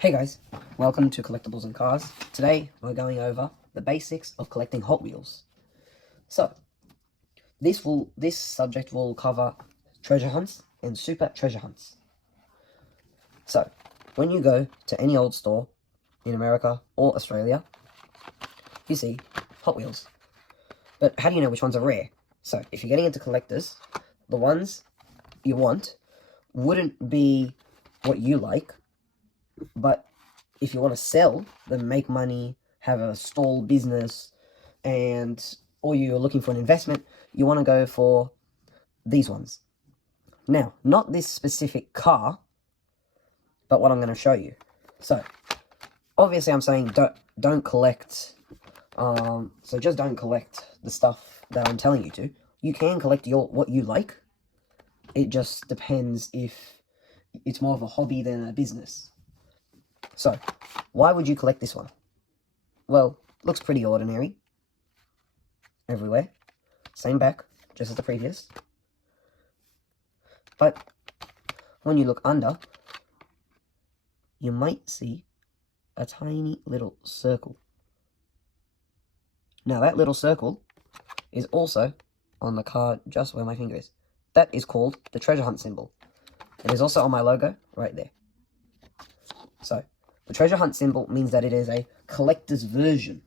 Hey guys, welcome to Collectibles and Cars. Today we're going over the basics of collecting Hot Wheels. So, this subject will cover treasure hunts and super treasure hunts. So, when you go to any old store in America or Australia, you see Hot Wheels. But how do you know which ones are rare? So, if you're getting into collectors, the ones you want wouldn't be what you like, but if you want to sell, then make money, have a stall business, or you're looking for an investment, you want to go for these ones. Now, not this specific car, but what I'm going to show you. So, obviously, I'm saying don't collect. So just don't collect the stuff that I'm telling you to. You can collect what you like. It just depends if it's more of a hobby than a business. So, why would you collect this one? Well, looks pretty ordinary. Everywhere. Same back, just as the previous. But when you look under, you might see a tiny little circle. Now, that little circle is also on the card just where my finger is. That is called the treasure hunt symbol. It is also on my logo right there. So, the treasure hunt symbol means that it is a collector's version.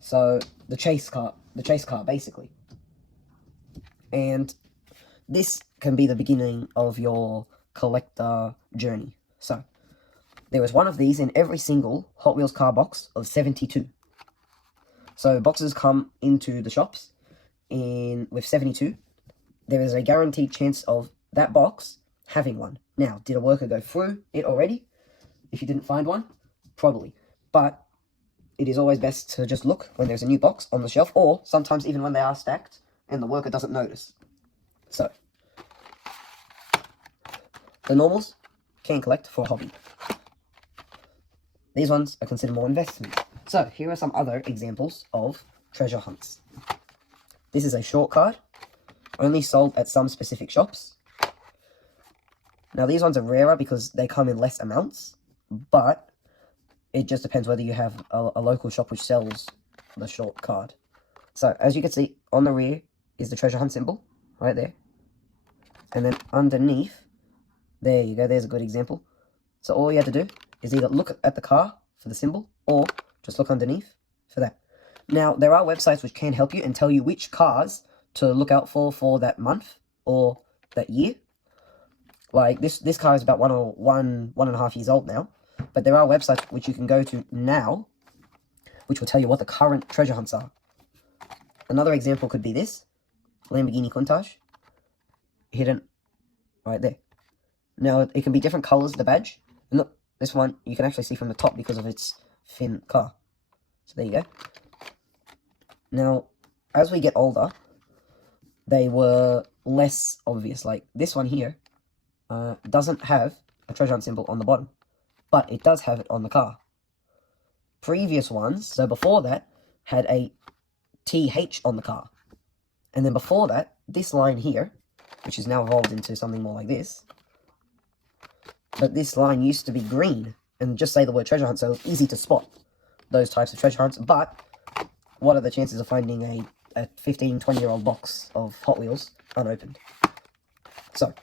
So, the chase car basically. And this can be the beginning of your collector journey. So, there was one of these in every single Hot Wheels car box of 72. So, boxes come into the shops with 72. There is a guaranteed chance of that box having one. Now, did a worker go through it already? If you didn't find one, probably. But it is always best to just look when there's a new box on the shelf, or sometimes even when they are stacked and the worker doesn't notice. So, the normals can collect for a hobby. These ones are considered more investment. So, here are some other examples of treasure hunts. This is a short card, only sold at some specific shops. Now, these ones are rarer because they come in less amounts, but it just depends whether you have a local shop which sells the short card. So, as you can see, on the rear is the treasure hunt symbol, right there. And then underneath, there you go, there's a good example. So all you have to do is either look at the car for the symbol, or just look underneath for that. Now, there are websites which can help you and tell you which cars to look out for that month or that year. Like, this car is about one and a half years old now. But there are websites which you can go to now, which will tell you what the current treasure hunts are. Another example could be this, Lamborghini Countach, hidden right there. Now, it can be different colors, the badge. And look, this one, you can actually see from the top because of its thin car. So there you go. Now, as we get older, they were less obvious. Like, this one here doesn't have a treasure hunt symbol on the bottom, but it does have it on the car. Previous ones, so before that, had a TH on the car. And then before that, this line here, which is now evolved into something more like this, but this line used to be green and just say the word treasure hunt, so it's easy to spot those types of treasure hunts. But what are the chances of finding a 15, 20-year-old box of Hot Wheels unopened? So,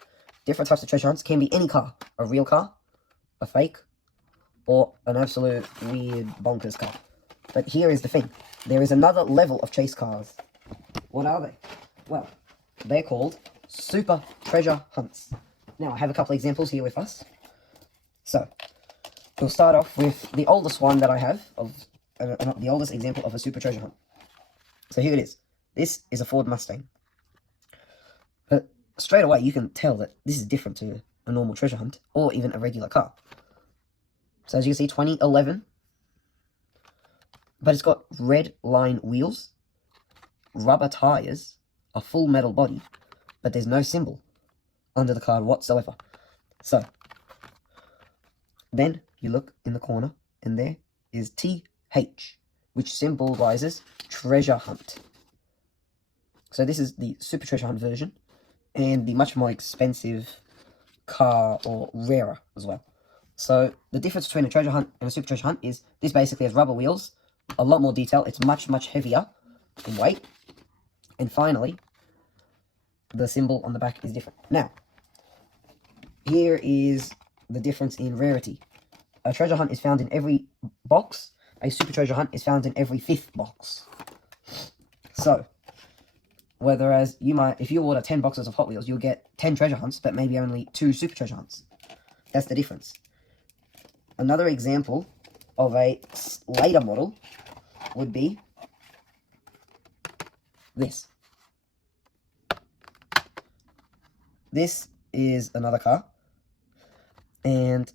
different types of treasure hunts can be any car. A real car, a fake, or an absolute weird bonkers car. But here is the thing. There is another level of chase cars. What are they? Well, they're called super treasure hunts. Now, I have a couple examples here with us. So, we'll start off with the oldest one that I have, the oldest example of a super treasure hunt. So here it is. This is a Ford Mustang. But straight away, you can tell that this is different to a normal treasure hunt, or even a regular car. So as you can see, 2011. But it's got red line wheels, rubber tires, a full metal body, but there's no symbol under the card whatsoever. So, then you look in the corner, and there is TH, which symbolizes treasure hunt. So this is the super treasure hunt version, and the much more expensive car, or rarer as well. So the difference between a treasure hunt and a super treasure hunt is this basically has rubber wheels, a lot more detail, it's much, much heavier in weight, and finally, the symbol on the back is different. Now, here is the difference in rarity. A treasure hunt is found in every box, a super treasure hunt is found in every 5th box. So, whereas you might, if you order 10 boxes of Hot Wheels, you'll get 10 treasure hunts, but maybe only 2 super treasure hunts. That's the difference. Another example of a later model would be this. This is another car, and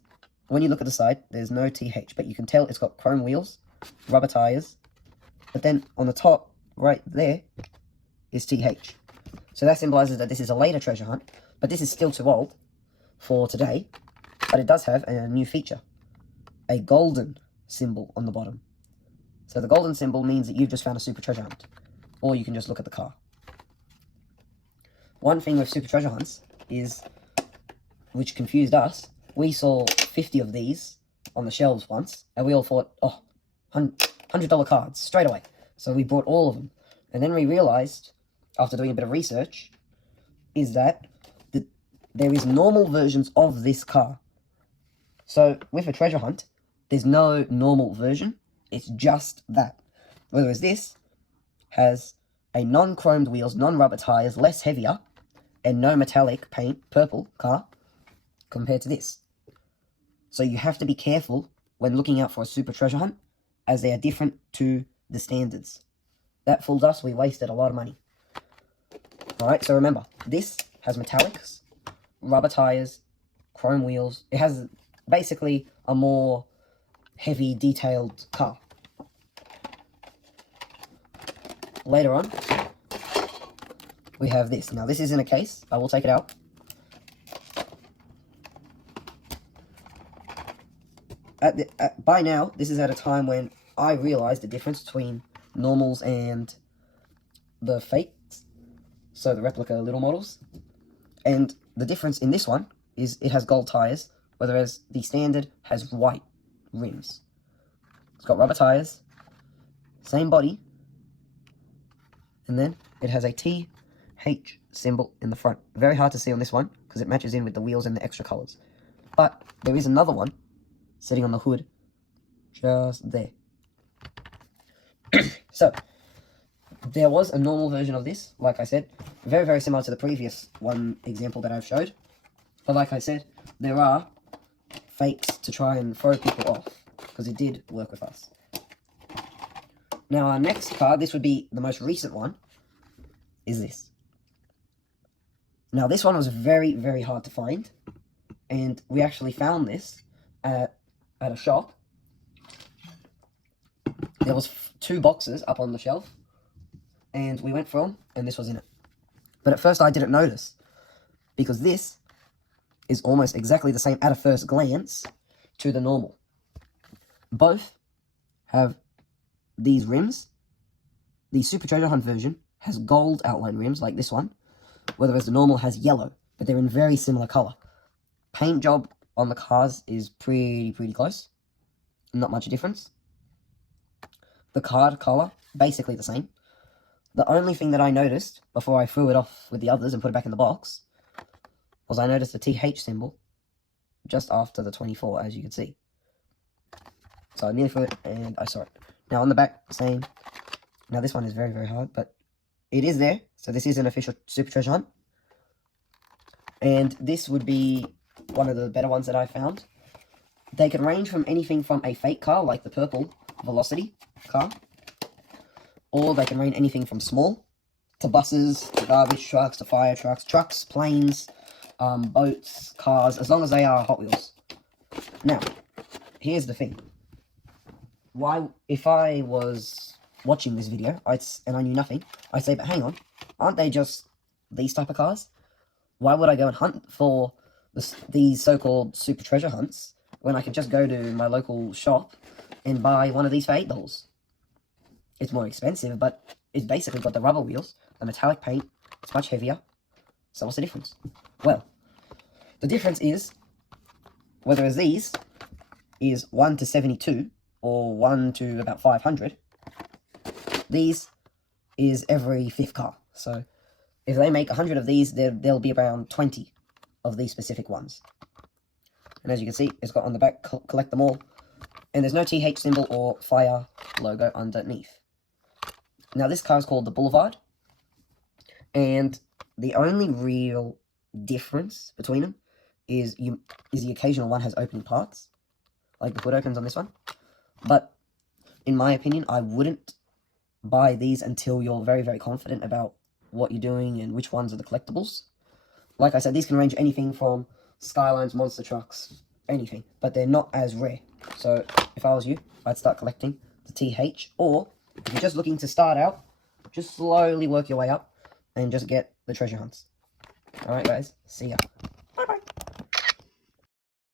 when you look at the side, there's no TH, but you can tell it's got chrome wheels, rubber tires, but then on the top, right there, is TH. So that symbolizes that this is a later treasure hunt, but this is still too old for today, but it does have a new feature, a golden symbol on the bottom. So the golden symbol means that you've just found a super treasure hunt, or you can just look at the car. One thing with super treasure hunts is, which confused us, we saw 50 of these on the shelves once, and we all thought, oh, $100 cards, straight away. So we bought all of them. And then we realized, after doing a bit of research, is that there is normal versions of this car. So with a treasure hunt, there's no normal version, it's just that. Whereas this has a non-chromed wheels, non-rubber tires, less heavier, and no metallic paint, purple car, compared to this. So you have to be careful when looking out for a super treasure hunt, as they are different to the standards. That fooled us, we wasted a lot of money. Alright, so remember, this has metallics, rubber tires, chrome wheels. It has basically a more heavy, detailed car. Later on, we have this. Now, this is in a case. I will take it out. By now, this is at a time when I realized the difference between normals and the fakes, so the replica little models. And the difference in this one is it has gold tires, whereas the standard has white rims. It's got rubber tires, same body, and then it has a TH symbol in the front. Very hard to see on this one because it matches in with the wheels and the extra colors. But there is another one sitting on the hood just there. So, there was a normal version of this, like I said, very, very similar to the previous one example that I've showed. But like I said, there are fakes to try and throw people off, because it did work with us. Now our next card, this would be the most recent one, is this. Now this one was very, very hard to find, and we actually found this at a shop. There was 2 boxes up on the shelf, and we went through them, and this was in it. But at first I didn't notice, because this is almost exactly the same at a first glance to the normal. Both have these rims. The Super Treasure Hunt version has gold outline rims like this one, whereas the normal has yellow, but they're in very similar color. Paint job on the cars is pretty close. Not much difference. The card color, basically the same. The only thing that I noticed before I threw it off with the others and put it back in the box was I noticed the TH symbol just after the 24, as you can see. So I nearly threw it and I saw it. Now on the back, same. Now this one is very, very hard, but it is there. So this is an official Super Treasure Hunt. And this would be one of the better ones that I found. They can range from anything from a fake car, like the purple Velocity car, or they can range anything from small to buses, to garbage trucks, to fire trucks, planes, boats, cars, as long as they are Hot Wheels. Now, here's the thing. If I was watching this video and I knew nothing, I'd say, but hang on, aren't they just these type of cars? Why would I go and hunt for these so-called super treasure hunts when I could just go to my local shop and buy one of these for $8? It's more expensive, but it's basically got the rubber wheels, the metallic paint, it's much heavier. So what's the difference? Well, the difference is, whereas these is 1 to 72, or 1 to about 500, these is every 5th car. So if they make 100 of these, there'll be around 20 of these specific ones. And as you can see, it's got on the back, collect them all. And there's no TH symbol or fire logo underneath. Now this car is called the Boulevard. And the only real difference between them is the occasional one has opening parts, like the hood opens on this one. But in my opinion, I wouldn't buy these until you're very, very confident about what you're doing and which ones are the collectibles. Like I said, these can range anything from Skylines, monster trucks, anything, but they're not as rare. So if I was you, I'd start collecting the TH, or if you're just looking to start out, just slowly work your way up and just get the treasure hunts. Alright guys, see ya.